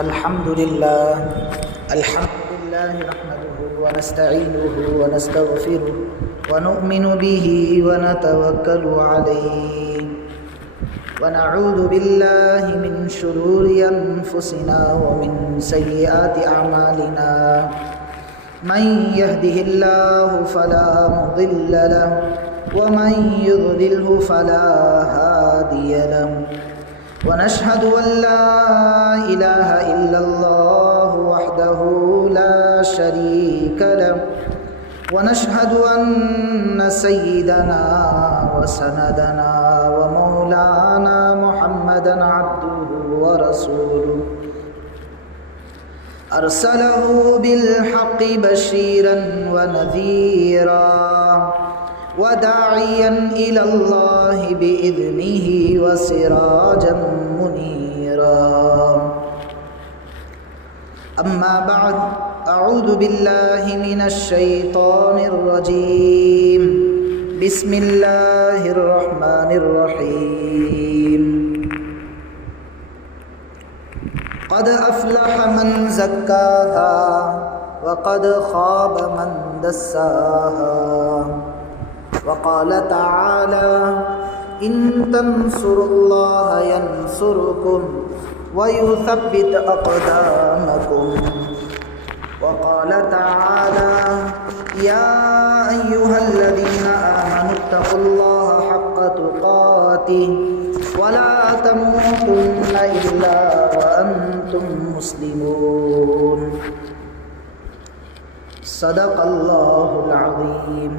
الحمد لله نحمده ونستعينه ونستغفره ونؤمن به ونتوكل عليه ونعوذ بالله من شرور أنفسنا ومن سيئات أعمالنا من يهده الله فلا مضل له ومن يضلله فلا هادي له ونشهد أن لا إله إلا الله وحده لا شريك له ونشهد أن سيدنا وسندنا ومولانا محمدا عبده ورسوله أرسله بالحق بشيرا ونذيرا وداعيا إلى الله بإذنه وسراجا منيرا أما بعد أعوذ بالله من الشيطان الرجيم بسم الله الرحمن الرحيم قد أفلح من زكاها وقد خاب من دساها وقال تعالى إن تنصروا الله ينصركم ويثبت أقدامكم وقال تعالى يا أيها الذين آمنوا اتقوا الله حق تقاته ولا تموتن إلا وأنتم مسلمون صدق الله العظيم۔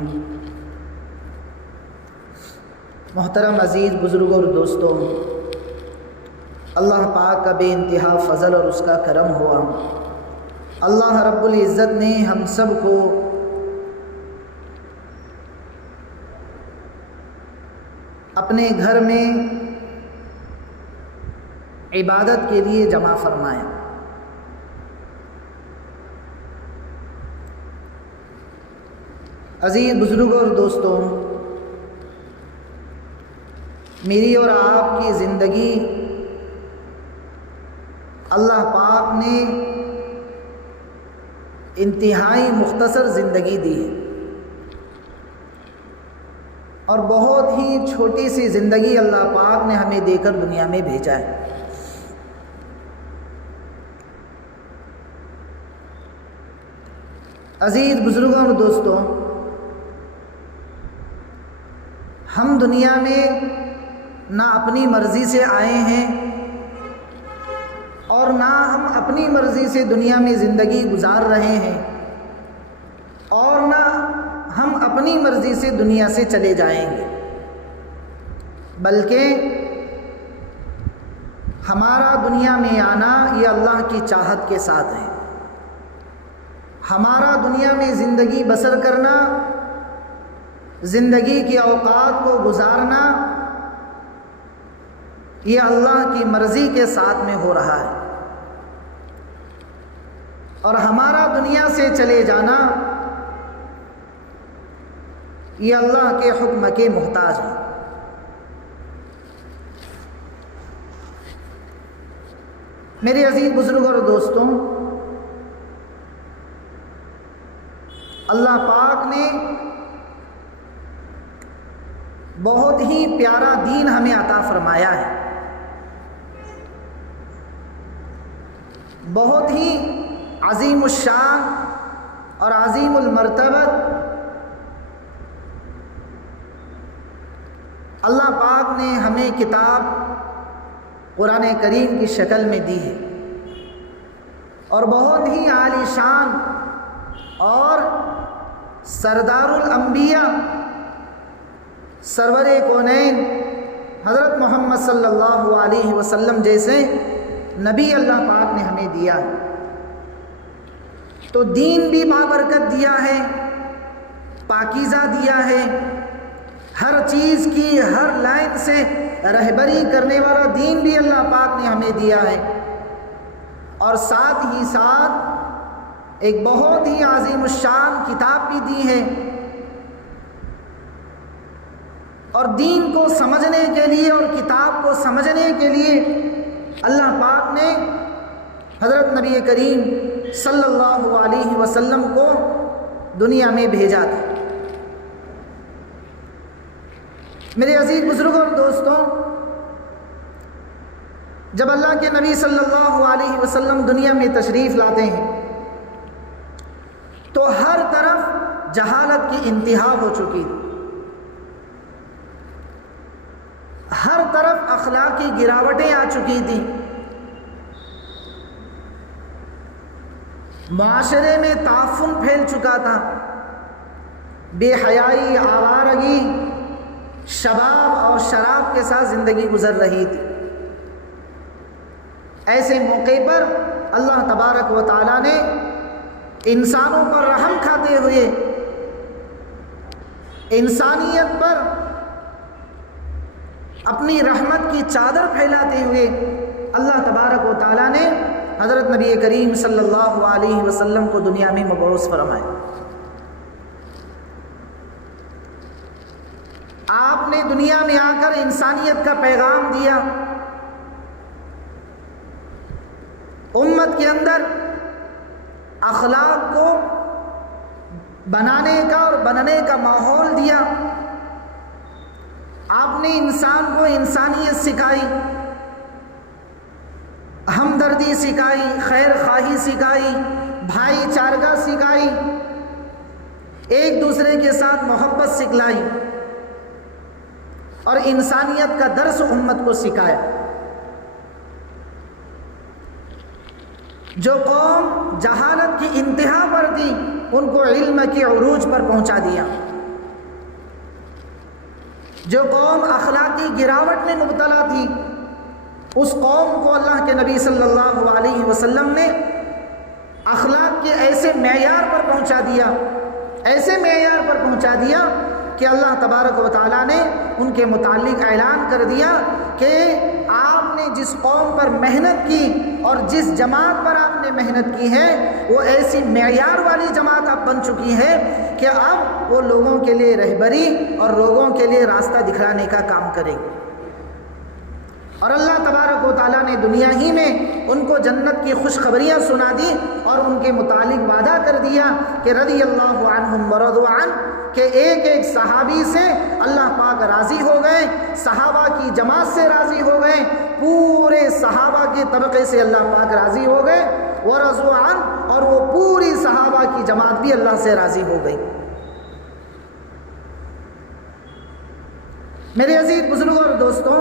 محترم عزیز بزرگوں اور دوستوں، اللہ پاک کا بے انتہا فضل اور اس کا کرم ہوا۔ اللہ رب العزت نے ہم سب کو اپنے گھر میں عبادت کے لیے جمع فرمایا۔ عزیز بزرگوں اور دوستوں، میری اور آپ کی زندگی اللہ پاک نے انتہائی مختصر زندگی دی ہے، اور بہت ہی چھوٹی سی زندگی اللہ پاک نے ہمیں دے کر دنیا میں بھیجا ہے۔ عزیز بزرگوں اور دوستوں، ہم دنیا میں نہ اپنی مرضی سے آئے ہیں اور نہ ہم اپنی مرضی سے دنیا میں زندگی گزار رہے ہیں، اور نہ ہم اپنی مرضی سے دنیا سے چلے جائیں گے، بلکہ ہمارا دنیا میں آنا یہ اللہ کی چاہت کے ساتھ ہے۔ ہمارا دنیا میں زندگی بسر کرنا، زندگی کی اوقات کو گزارنا، یہ اللہ کی مرضی کے ساتھ میں ہو رہا ہے، اور ہمارا دنیا سے چلے جانا یہ اللہ کے حکم کے محتاج ہے۔ میرے عزیز بزرگوں اور دوستوں، اللہ پاک نے بہت ہی پیارا دین ہمیں عطا فرمایا ہے، بہت ہی عظیم الشان اور عظیم المرتبت اللہ پاک نے ہمیں کتاب قرآن کریم کی شکل میں دی ہے، اور بہت ہی عالی شان اور سردار الانبیاء سرور کونین حضرت محمد صلی اللہ علیہ وسلم جیسے نبی اللہ پاک نے ہمیں دیا ہے۔ تو دین بھی بابرکت دیا ہے، پاکیزہ دیا ہے، ہر چیز کی ہر لائن سے رہبری کرنے والا دین بھی اللہ پاک نے ہمیں دیا ہے، اور ساتھ ہی ساتھ ایک بہت ہی عظیم الشان کتاب بھی دی ہے، اور دین کو سمجھنے کے لیے اور کتاب کو سمجھنے کے لیے اللہ پاک نے حضرت نبی کریم صلی اللہ علیہ وسلم کو دنیا میں بھیجا تھا۔ میرے عزیز بزرگوں اور دوستوں، جب اللہ کے نبی صلی اللہ علیہ وسلم دنیا میں تشریف لاتے ہیں تو ہر طرف جہالت کی انتہا ہو چکی تھی، ہر طرف اخلاقی گراوٹیں آ چکی تھیں، معاشرے میں تعفن پھیل چکا تھا، بے حیائی، آوارگی شباب اور شراب کے ساتھ زندگی گزر رہی تھی۔ ایسے موقع پر اللہ تبارک و تعالیٰ نے انسانوں پر رحم کھاتے ہوئے، انسانیت پر اپنی رحمت کی چادر پھیلاتے ہوئے اللہ تبارک و تعالیٰ نے حضرت نبی کریم صلی اللہ علیہ وسلم کو دنیا میں مبعوث فرمایا۔ آپ نے دنیا میں آ کر انسانیت کا پیغام دیا، امت کے اندر اخلاق کو بنانے کا اور بننے کا ماحول دیا۔ آپ نے انسان کو انسانیت سکھائی، ہمدردی سکھائی، خیر خواہی سکھائی، بھائی چارگی سکھائی، ایک دوسرے کے ساتھ محبت سکھلائی اور انسانیت کا درس امت کو سکھایا۔ جو قوم جہالت کی انتہا پر تھی ان کو علم کے عروج پر پہنچا دیا، جو قوم اخلاقی گراوٹ میں مبتلا تھی اس قوم کو اللہ کے نبی صلی اللہ علیہ وسلم نے اخلاق کے ایسے معیار پر پہنچا دیا، ایسے معیار پر پہنچا دیا کہ اللہ تبارک و تعالیٰ نے ان کے متعلق اعلان کر دیا کہ آپ نے جس قوم پر محنت کی اور جس جماعت پر آپ نے محنت کی ہے وہ ایسی معیار والی جماعت اب بن چکی ہے کہ اب وہ لوگوں کے لیے رہبری اور لوگوں کے لیے راستہ دکھلانے کا کام کریں گے۔ اور اللہ تبارک و تعالیٰ نے دنیا ہی میں ان کو جنت کی خوشخبریاں سنا دی اور ان کے متعلق وعدہ کر دیا کہ رضی اللہ عنہم ورضوا عنہ، کہ ایک ایک صحابی سے اللہ پاک راضی ہو گئے، صحابہ کی جماعت سے راضی ہو گئے، پورے صحابہ کے طبقے سے اللہ پاک راضی ہو گئے، ورضوا عنہ، اور وہ پوری صحابہ کی جماعت بھی اللہ سے راضی ہو گئی۔ میرے عزیز بزرگوں اور دوستوں،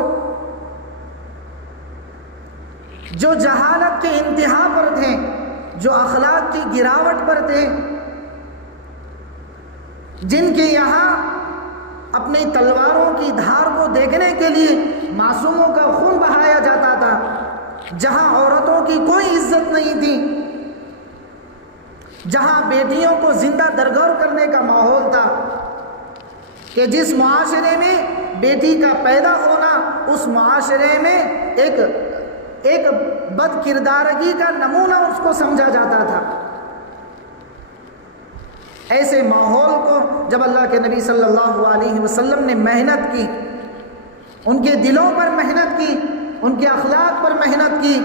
جو جہالت کے انتہا پر تھے، جو اخلاق کی گراوٹ پر تھے، جن کے یہاں اپنی تلواروں کی دھار کو دیکھنے کے لیے معصوموں کا خون بہایا جاتا تھا، جہاں عورتوں کی کوئی عزت نہیں تھی، جہاں بیٹیوں کو زندہ درگور کرنے کا ماحول تھا، کہ جس معاشرے میں بیٹی کا پیدا ہونا اس معاشرے میں ایک بد کردارگی کا نمونہ اس کو سمجھا جاتا تھا، ایسے ماحول کو جب اللہ کے نبی صلی اللہ علیہ وسلم نے محنت کی، ان کے دلوں پر محنت کی، ان کے اخلاق پر محنت کی،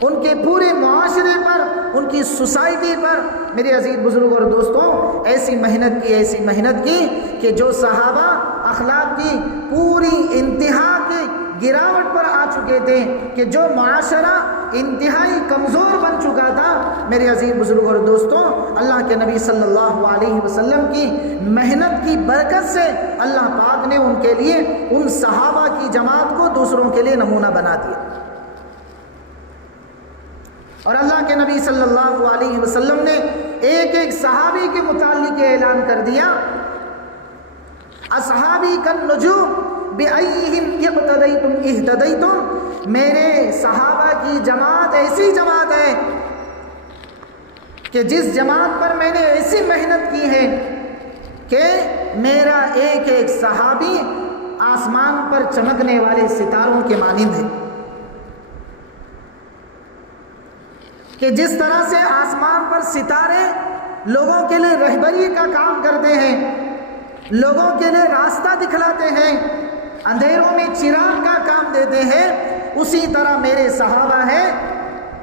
ان کے پورے معاشرے پر، ان کی سوسائٹی پر، میرے عزیز بزرگوں اور دوستوں، ایسی محنت کی کہ جو صحابہ اخلاق کی پوری انتہا کی گراوٹ پر آ چکے تھے، کہ جو معاشرہ انتہائی کمزور بن چکا تھا، میرے عزیز بزرگوں اور دوستوں، اللہ کے نبی صلی اللہ علیہ وسلم کی محنت کی برکت سے اللہ پاک نے ان کے لیے، ان صحابہ کی جماعت کو دوسروں کے لیے نمونہ بنا دیا۔ اور اللہ کے نبی صلی اللہ علیہ وسلم نے ایک ایک صحابی کے متعلق اعلان کر دیا، اصحابی کالنجوم بِأَيِّهِمْ اقْتَدَيْتُمْ اهْتَدَيْتُمْ، میرے صحابہ کی جماعت ایسی جماعت ہے کہ جس جماعت پر میں نے ایسی محنت کی ہے کہ میرا ایک ایک صحابی آسمان پر چمکنے والے ستاروں کے مانند ہے، کہ جس طرح سے آسمان پر ستارے لوگوں کے لیے رہبری کا کام کرتے ہیں، لوگوں کے لیے راستہ دکھلاتے ہیں، اندھیروں میں چراغ کا کام دیتے ہیں، اسی طرح میرے صحابہ ہیں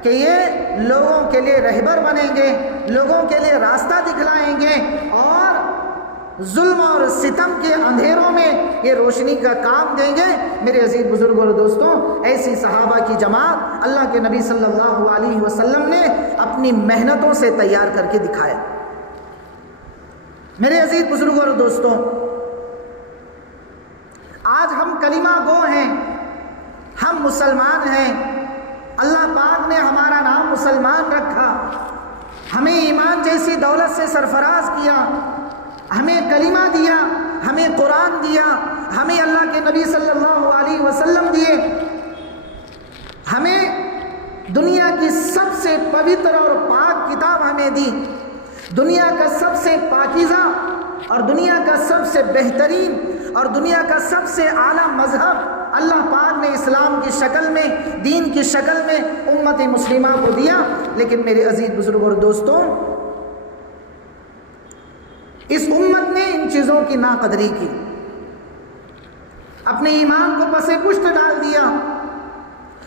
کہ یہ لوگوں کے لیے رہبر بنیں گے، لوگوں کے لیے راستہ دکھلائیں گے اور ظلم اور ستم کے اندھیروں میں یہ روشنی کا کام دیں گے۔ میرے عزیز بزرگوں اور دوستوں، ایسی صحابہ کی جماعت اللہ کے نبی صلی اللہ علیہ وسلم نے اپنی محنتوں سے تیار کر کے دکھایا۔ میرے عزیز بزرگوں اور دوستوں، آج ہم کلمہ گو ہیں، ہم مسلمان ہیں، اللہ پاک نے ہمارا نام مسلمان رکھا، ہمیں ایمان جیسی دولت سے سرفراز کیا، ہمیں کلمہ دیا، ہمیں قرآن دیا، ہمیں اللہ کے نبی صلی اللہ علیہ وسلم دیے، ہمیں دنیا کی سب سے پوتر اور پاک کتاب ہمیں دی، دنیا کا سب سے پاکیزہ اور دنیا کا سب سے بہترین اور دنیا کا سب سے اعلیٰ مذہب اللہ پاک نے اسلام کی شکل میں، دین کی شکل میں امت مسلمہ کو دیا۔ لیکن میرے عزیز بزرگوں اور دوستوں، اس امت نے ان چیزوں کی ناقدری کی، اپنے ایمان کو پس پشت ڈال دیا،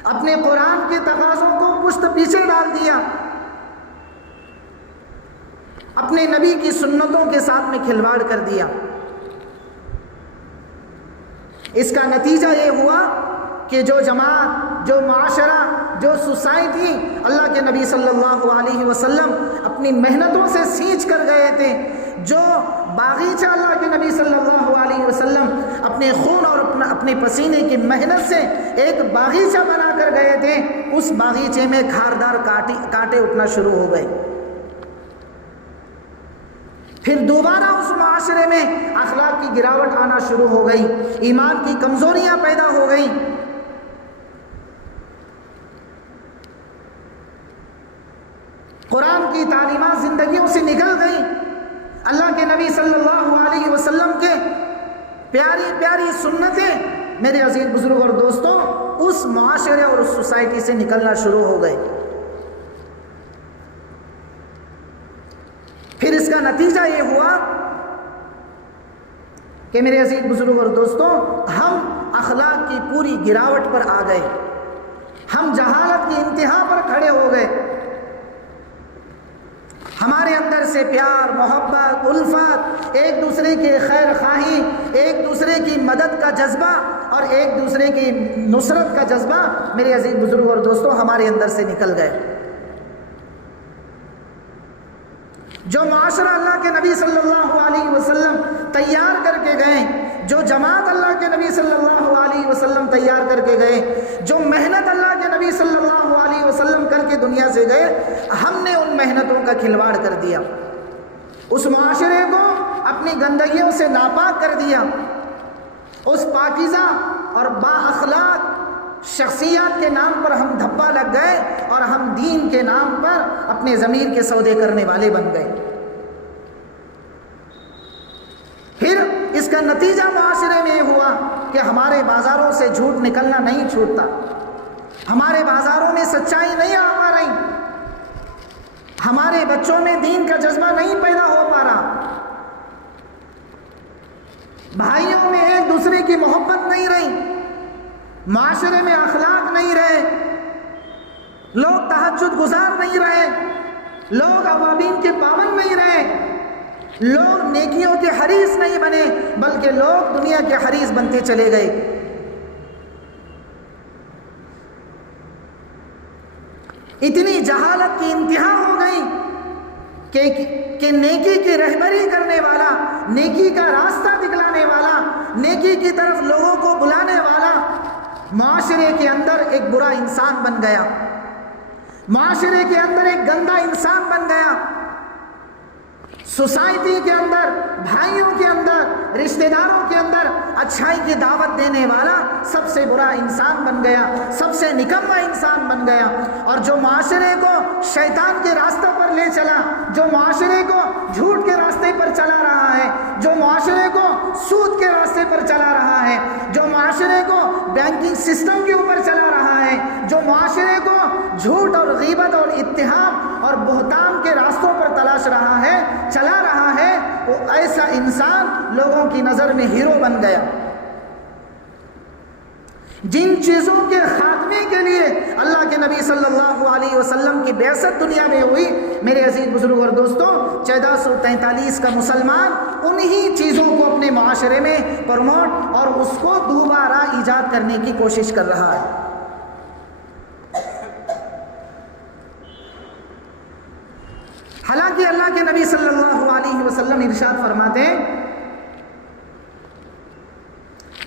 اپنے قرآن کے تقاضوں کو پشت پیچھے ڈال دیا، اپنے نبی کی سنتوں کے ساتھ میں کھلواڑ کر دیا۔ اس کا نتیجہ یہ ہوا کہ جو جماعت، جو معاشرہ، جو سوسائٹی اللہ کے نبی صلی اللہ علیہ وسلم اپنی محنتوں سے سینچ کر گئے تھے، جو باغیچہ اللہ کے نبی صلی اللہ علیہ وسلم اپنے خون اور اپنے پسینے کی محنت سے ایک باغیچہ بنا کر گئے تھے، اس باغیچے میں کھاردار کانٹے اٹھنا شروع ہو گئے۔ پھر دوبارہ اس معاشرے میں اخلاق کی گراوٹ آنا شروع ہو گئی، ایمان کی کمزوریاں پیدا ہو گئیں۔ قرآن کی تعلیمات زندگیوں سے نکل گئیں، اللہ کے نبی صلی اللہ علیہ وسلم کے پیاری پیاری سنتیں میرے عزیز بزرگ اور دوستوں اس معاشرے اور اس سوسائٹی سے نکلنا شروع ہو گئے۔ پھر اس کا نتیجہ یہ ہوا کہ میرے عزیز بزرگ اور دوستوں، ہم اخلاق کی پوری گراوٹ پر آ گئے، ہم جہالت کی انتہا پر کھڑے ہو گئے، ہمارے اندر سے پیار، محبت، الفت، ایک دوسرے کی خیر خواہی، ایک دوسرے کی مدد کا جذبہ اور ایک دوسرے کی نصرت کا جذبہ میرے عزیز بزرگ اور دوستوں ہمارے اندر سے نکل گئے۔ جو معاشرہ اللہ کے نبی صلی اللہ علیہ وسلم تیار کر کے گئے، جو جماعت اللہ کے نبی صلی اللہ علیہ وسلم تیار کر کے گئے، جو محنت اللہ کے نبی صلی اللہ علیہ وسلم کر کے دنیا سے گئے، ہم نے ان محنتوں کا کھلواڑ کر دیا، اس معاشرے کو اپنی گندگیوں سے ناپاک کر دیا، اس پاکیزہ اور با اخلاق شخصیات کے نام پر ہم دھبا لگ گئے اور ہم دین کے نام پر اپنے ضمیر کے سودے کرنے والے بن گئے۔ پھر اس کا نتیجہ معاشرے میں یہ ہوا کہ ہمارے بازاروں سے جھوٹ نکلنا نہیں چھوٹتا، ہمارے بازاروں میں سچائی نہیں آ پا رہی، ہمارے بچوں میں دین کا جذبہ نہیں پیدا ہو پا رہا، بھائیوں میں ایک دوسرے کی محبت نہیں رہی، معاشرے میں اخلاق نہیں رہے، لوگ تہجد گزار نہیں رہے، لوگ اوابین کے پابند نہیں رہے، لوگ نیکیوں کے حریص نہیں بنے، بلکہ لوگ دنیا کے حریص بنتے چلے گئے۔ اتنی جہالت کی انتہا ہو گئی کہ نیکی کی رہبری کرنے والا، نیکی کا راستہ دکھلانے والا، نیکی کی طرف لوگوں کو بلانے والا معاشرے کے اندر ایک برا انسان بن گیا، معاشرے کے اندر ایک گندا انسان بن گیا، سوسائٹی کے اندر، بھائیوں کے اندر، رشتہ داروں کے اندر اچھائی کی دعوت دینے والا سب سے برا انسان بن گیا، سب سے نکما انسان بن گیا۔ اور جو معاشرے کو شیطان کے راستے پر لے چلا، جو معاشرے کو جھوٹ کے راستے پر چلا رہا ہے، جو معاشرے کو سود کے راستے پر چلا رہا ہے، جو معاشرے کو بینکنگ سسٹم کے اوپر چلا رہا ہے، جو معاشرے کو جھوٹ اور غیبت اور اتہام اور بہتان کے راستوں پر تلاش رہا ہے، چلا رہا ہے، وہ ایسا انسان لوگوں کی نظر میں ہیرو بن گیا۔ جن چیزوں کے خاتمے کے لیے اللہ کے نبی صلی اللہ علیہ وسلم کی بعثت دنیا میں ہوئی، میرے عزیز بزرگ اور دوستوں، 1443 کا مسلمان انہی چیزوں کو اپنے معاشرے میں پروموٹ اور اس کو دوبارہ ایجاد کرنے کی کوشش کر رہا ہے۔ حالانکہ اللہ کے نبی صلی اللہ علیہ وسلم ارشاد فرماتے ہیں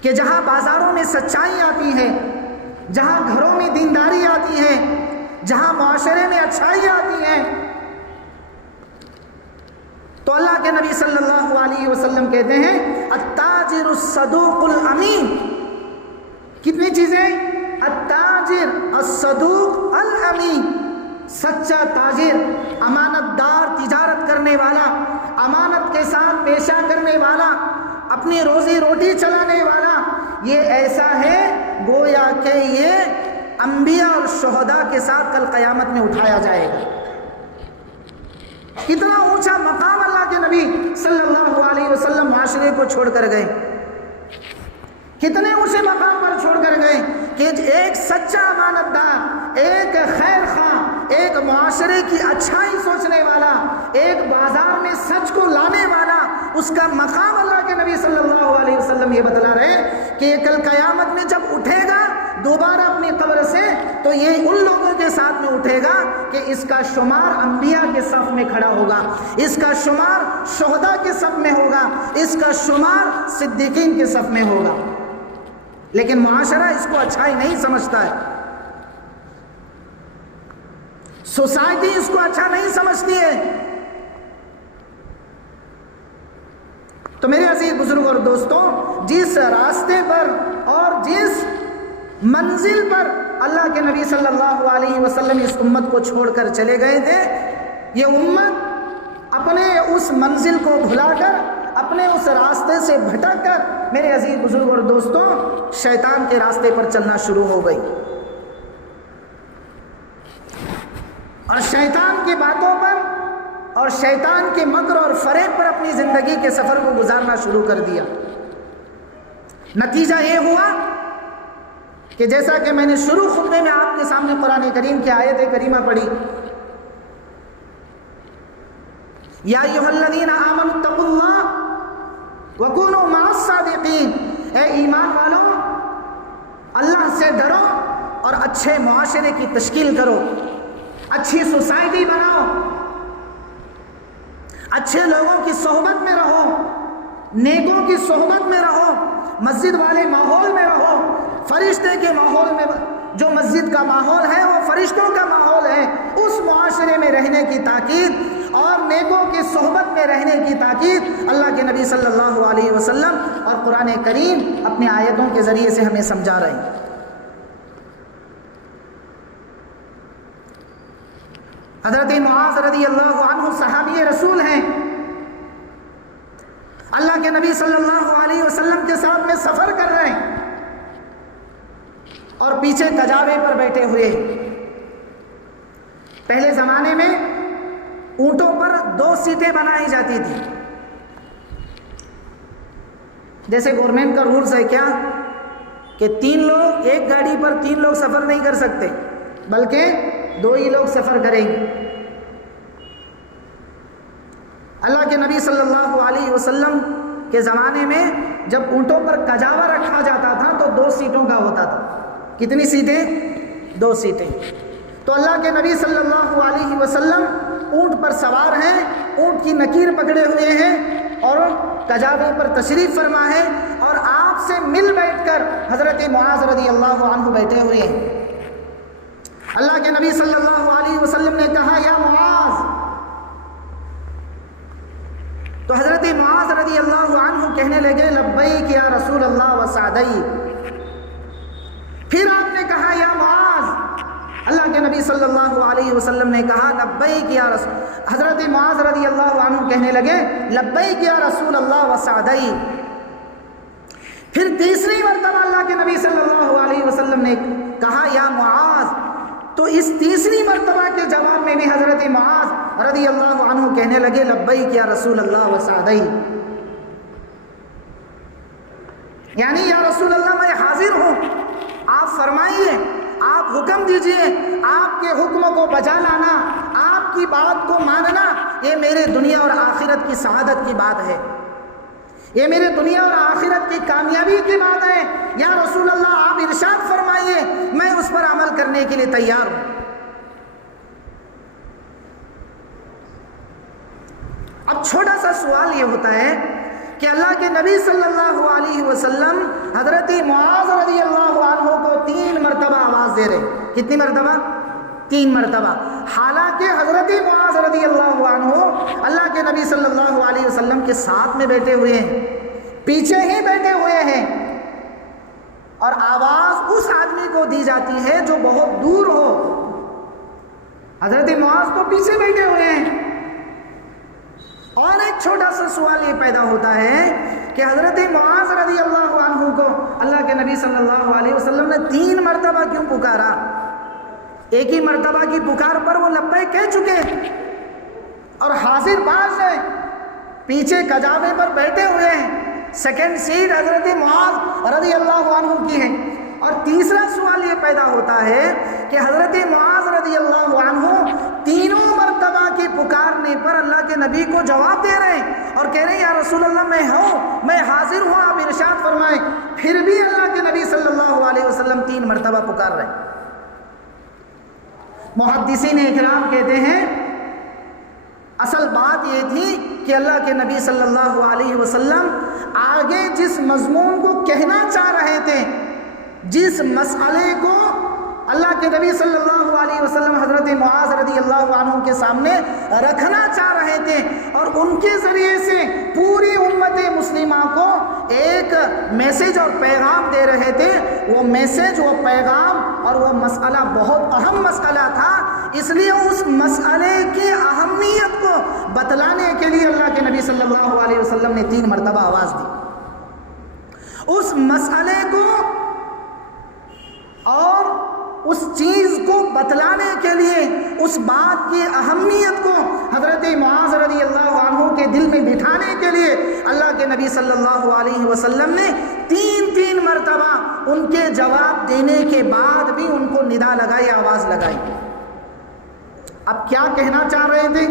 کہ جہاں بازاروں میں سچائی آتی ہے، جہاں گھروں میں دینداری آتی ہے، جہاں معاشرے میں اچھائی آتی ہے، تو اللہ کے نبی صلی اللہ علیہ وسلم کہتے ہیں التاجر الصدوق الامین۔ کتنی چیزیں؟ التاجر الصدوق الامین، سچا تاجر، امانت دار تجارت کرنے والا، امانت کے ساتھ پیشہ کرنے والا، اپنی روزی روٹی چلانے والا، یہ ایسا ہے گویا کہ یہ انبیاء اور شہداء کے ساتھ کل قیامت میں اٹھایا جائے گا۔ کتنا اونچا مقام اللہ کے نبی صلی اللہ علیہ وسلم معاشرے کو چھوڑ کر گئے، کتنے اونچے مقام پر چھوڑ کر گئے کہ ایک سچا امانت دار، ایک خیر خواہ، ایک معاشرے کی اچھائی سوچنے والا، ایک بازار میں سچ کو لانے والا، اس کا مقام اللہ کے نبی صلی اللہ علیہ وسلم یہ بتلا رہے ہیں کہ یہ کل قیامت میں جب اٹھے گا دوبارہ اپنی قبر سے، تو یہ ان لوگوں کے ساتھ میں اٹھے گا کہ اس کا شمار انبیاء کے صف میں کھڑا ہوگا، اس کا شمار شہداء کے صف میں ہوگا، اس کا شمار صدیقین کے صف میں ہوگا۔ لیکن معاشرہ اس کو اچھائی نہیں سمجھتا ہے، سوسائٹی اس کو اچھا نہیں سمجھتی ہے۔ تو میرے عزیز بزرگ اور دوستوں، جس راستے پر اور جس منزل پر اللہ کے نبی صلی اللہ علیہ وسلم اس امت کو چھوڑ کر چلے گئے تھے، یہ امت اپنے اس منزل کو بھلا کر، اپنے اس راستے سے بھٹک کر، میرے عزیز بزرگ اور دوستوں، شیطان کے راستے پر چلنا شروع ہو گئی، اور شیطان کی باتوں پر اور شیطان کے مکر اور فریب پر اپنی زندگی کے سفر کو گزارنا شروع کر دیا۔ نتیجہ یہ ہوا کہ جیسا کہ میں نے شروع خطبے میں آپ کے سامنے قرآن کریم کی آیت کریمہ پڑھی، یا ایھا الذین آمنوا اتقوا اللہ وکونوا مع الصادقین، اے ایمان والو اللہ سے ڈرو اور اچھے معاشرے کی تشکیل کرو، اچھی سوسائٹی بناؤ، اچھے لوگوں کی صحبت میں رہو، نیکوں کی صحبت میں رہو، مسجد والے ماحول میں رہو، فرشتے کے ماحول میں، جو مسجد کا ماحول ہے وہ فرشتوں کا ماحول ہے، اس معاشرے میں رہنے کی تاکید اور نیکوں کی صحبت میں رہنے کی تاکید اللہ کے نبی صلی اللہ علیہ وسلم اور قرآن کریم اپنے آیتوں کے ذریعے سے ہمیں سمجھا رہے ہیں۔ حضرت معاذ رضی اللہ عنہ صحابی رسول ہیں، اللہ کے نبی صلی اللہ علیہ وسلم کے ساتھ میں سفر کر رہے ہیں اور پیچھے کجاوے پر بیٹھے ہوئے۔ پہلے زمانے میں اونٹوں پر 2 سیٹیں بنائی جاتی تھی، جیسے گورنمنٹ کا رولز ہے کیا کہ 3 لوگ ایک گاڑی پر 3 لوگ سفر نہیں کر سکتے، بلکہ 2 ہی لوگ سفر کریں گے۔ اللہ کے نبی صلی اللہ علیہ وسلم کے زمانے میں جب اونٹوں پر کجاوا رکھا جاتا تھا تو 2 سیٹوں کا ہوتا تھا۔ کتنی سیٹیں؟ 2 سیٹیں۔ تو اللہ کے نبی صلی اللہ علیہ وسلم اونٹ پر سوار ہیں، اونٹ کی نکیر پکڑے ہوئے ہیں اور کجاوے پر تشریف فرما ہے، اور آپ سے مل بیٹھ کر حضرت معاذ رضی اللہ عنہ بیٹھے ہوئے ہیں۔ اللہ کے نبی صلی اللہ علیہ وسلم نے کہا یا معاذ، تو حضرت معاذ رضی اللہ عنہ کہنے لگے لبیک یا رسول اللہ وسعدی۔ پھر آپ نے کہا یا معاذ، اللہ کے نبی صلی اللہ علیہ وسلم نے کہا لبیک یا رسول، حضرت معاذ رضی اللہ عنہ کہنے لگے لبیک یا رسول اللہ وسعدی۔ پھر تیسری مرتبہ اللہ کے نبی صلی اللہ علیہ وسلم نے کہا یا معاذ، تو اس تیسری مرتبہ کے جواب میں بھی حضرت معاذ رضی اللہ عنہ کہنے لگے لبیک یا رسول اللہ وسعدی، یعنی یا رسول اللہ میں حاضر ہوں، آپ فرمائیے، آپ حکم دیجئے، آپ کے حکم کو بجا لانا، آپ کی بات کو ماننا، یہ میرے دنیا اور آخرت کی سعادت کی بات ہے، یہ میرے دنیا اور آخرت کی کامیابی کی بات ہے۔ یا رسول اللہ آپ ارشاد فرمائیے، میں اس پر عمل کرنے کے لیے تیار ہوں۔ اب چھوٹا سا سوال یہ ہوتا ہے کہ اللہ کے نبی صلی اللہ علیہ وسلم حضرت معاذ رضی اللہ عنہ کو 3 مرتبہ آواز دے رہے، کتنی مرتبہ؟ 3 مرتبہ، حالانکہ حضرت معاذ رضی اللہ عنہ اللہ کے نبی صلی اللہ علیہ وسلم کے ساتھ میں بیٹھے ہوئے ہیں، پیچھے ہی بیٹھے ہوئے ہیں، اور آواز اس آدمی کو دی جاتی ہے جو بہت دور ہو۔ حضرت معاذ تو پیچھے بیٹھے ہوئے ہیں۔ اور ایک چھوٹا سا سوال یہ پیدا ہوتا ہے کہ حضرت معاذ رضی اللہ عنہ کو اللہ کے نبی صلی اللہ علیہ وسلم نے 3 مرتبہ کیوں پکارا؟ ایک ہی مرتبہ کی پکار پر وہ لبیک کہہ چکے اور حاضر باز ہیں، پیچھے کجاوے پر بیٹھے ہوئے ہیں، سیکنڈ سیٹ حضرت معاذ رضی اللہ عنہ کی ہے۔ اور تیسرا سوال یہ پیدا ہوتا ہے کہ حضرت معاذ رضی اللہ عنہ 3 مرتبہ کی پکارنے پر اللہ کے نبی کو جواب دے رہے ہیں اور کہہ رہے ہیں یا رسول اللہ میں حاضر ہوں، آپ ارشاد فرمائیں، پھر بھی اللہ کے نبی صلی اللہ علیہ وسلم 3 مرتبہ پکار رہے ہیں۔ محدثین اکرام کہتے ہیں اصل بات یہ تھی کہ اللہ کے نبی صلی اللہ علیہ وسلم آگے جس مضمون کو کہنا چاہ رہے تھے، جس مسئلے کو اللہ کے نبی صلی اللہ علیہ وسلم حضرت معاذ رضی اللہ عنہ کے سامنے رکھنا چاہ رہے تھے، اور ان کے ذریعے سے پوری امت مسلمہ کو ایک میسج اور پیغام دے رہے تھے، وہ میسج، وہ پیغام اور وہ مسئلہ بہت اہم مسئلہ تھا، اس لیے اس مسئلے کی اہمیت کو بتلانے کے لیے اللہ کے نبی صلی اللہ علیہ وسلم نے 3 مرتبہ آواز دی۔ اس مسئلے کو اور اس چیز کو بتلانے کے لیے، اس بات کی اہمیت کو حضرت معاذ رضی اللہ عنہ کے دل میں بٹھانے کے لیے اللہ کے نبی صلی اللہ علیہ وسلم نے 3 مرتبہ ان کے جواب دینے کے بعد بھی ان کو ندا لگائی، آواز لگائی۔ اب کیا کہنا چاہ رہے تھے؟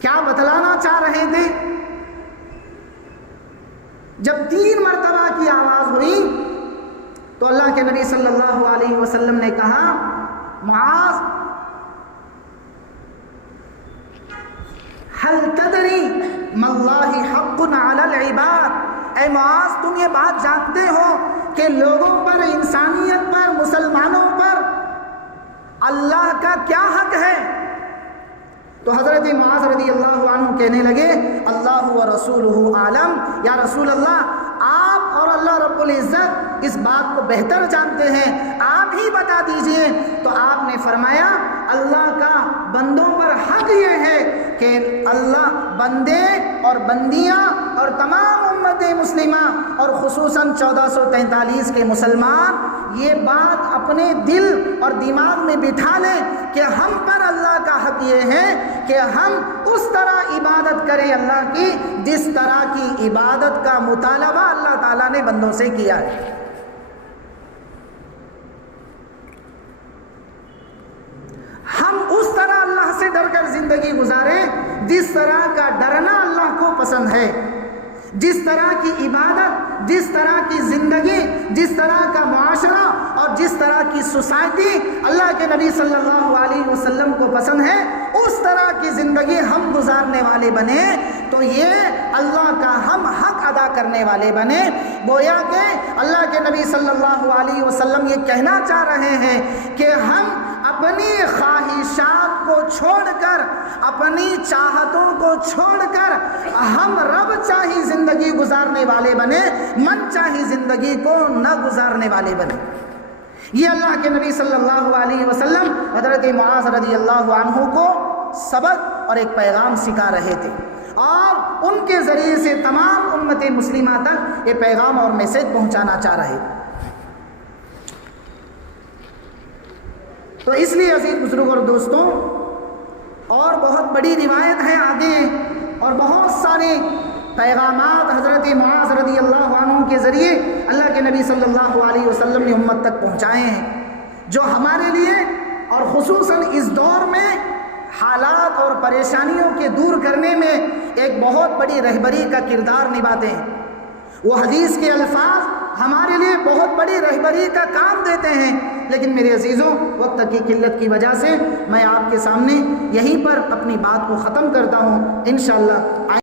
کیا بتلانا چاہ رہے تھے؟ جب 3 مرتبہ کی آواز ہوئی تو اللہ کے نبی صلی اللہ علیہ وسلم نے کہا، معاذ هل تدری ما اللہ حق علی العباد، اے معاذ تم یہ بات جانتے ہو کہ لوگوں پر، انسانیت پر، مسلمانوں پر اللہ کا کیا حق ہے؟ تو حضرت معاذ رضی اللہ عنہ کہنے لگے، اللہ و رسولہ عالم، یا رسول اللہ آپ اور اللہ رب العزت اس بات کو بہتر جانتے ہیں، آپ ہی بتا دیجئے۔ تو آپ نے فرمایا اللہ کا بندوں پر حق یہ ہے کہ اللہ بندے اور بندیاں اور تمام امت مسلمہ اور خصوصاً 1443 کے مسلمان یہ بات اپنے دل اور دماغ میں بٹھا لیں کہ ہم پر اللہ کا حق یہ ہے کہ ہم اس طرح عبادت کریں اللہ کی جس طرح کی عبادت کا مطالبہ اللہ تعالیٰ نے بندوں سے کیا ہے۔ ہم اس طرح اللہ سے ڈر کر زندگی گزاریں جس طرح کا ڈرنا اللہ کو پسند ہے، جس طرح کی عبادت، جس طرح کی زندگی، جس طرح کا معاشرہ اور جس طرح کی سوسائٹی اللہ کے نبی صلی اللہ علیہ وسلم کو پسند ہے، اس طرح کی زندگی ہم گزارنے والے بنے تو یہ اللہ کا ہم حق ادا کرنے والے بنے۔ گویا کہ اللہ کے نبی صلی اللہ علیہ وسلم یہ کہنا چاہ رہے ہیں کہ ہم اپنی خواہشات کو چھوڑ کر، اپنی چاہتوں کو چھوڑ کر ہم رب چاہی زندگی گزارنے والے بنے، من چاہی زندگی کو نہ گزارنے والے بنے۔ یہ اللہ کے نبی صلی اللہ علیہ وسلم حضرت معاذ رضی اللہ عنہ کو سبق اور ایک پیغام سکھا رہے تھے، اور ان کے ذریعے سے تمام امت مسلمہ تک یہ پیغام اور میسج پہنچانا چاہ رہے تھے۔ تو اس لیے عزیز بزرگ اور دوستوں، اور بہت بڑی روایت ہے آگے، اور بہت سارے پیغامات حضرت معاذ رضی اللہ عنہ کے ذریعے اللہ کے نبی صلی اللہ علیہ وسلم نے امت تک پہنچائے ہیں، جو ہمارے لیے اور خصوصاً اس دور میں حالات اور پریشانیوں کے دور کرنے میں ایک بہت بڑی رہبری کا کردار نبھاتے ہیں۔ وہ حدیث کے الفاظ ہمارے لیے بہت بڑی رہبری کا کام دیتے ہیں، لیکن میرے عزیزوں وقت کی قلت کی وجہ سے میں آپ کے سامنے یہیں پر اپنی بات کو ختم کرتا ہوں۔ انشاءاللہ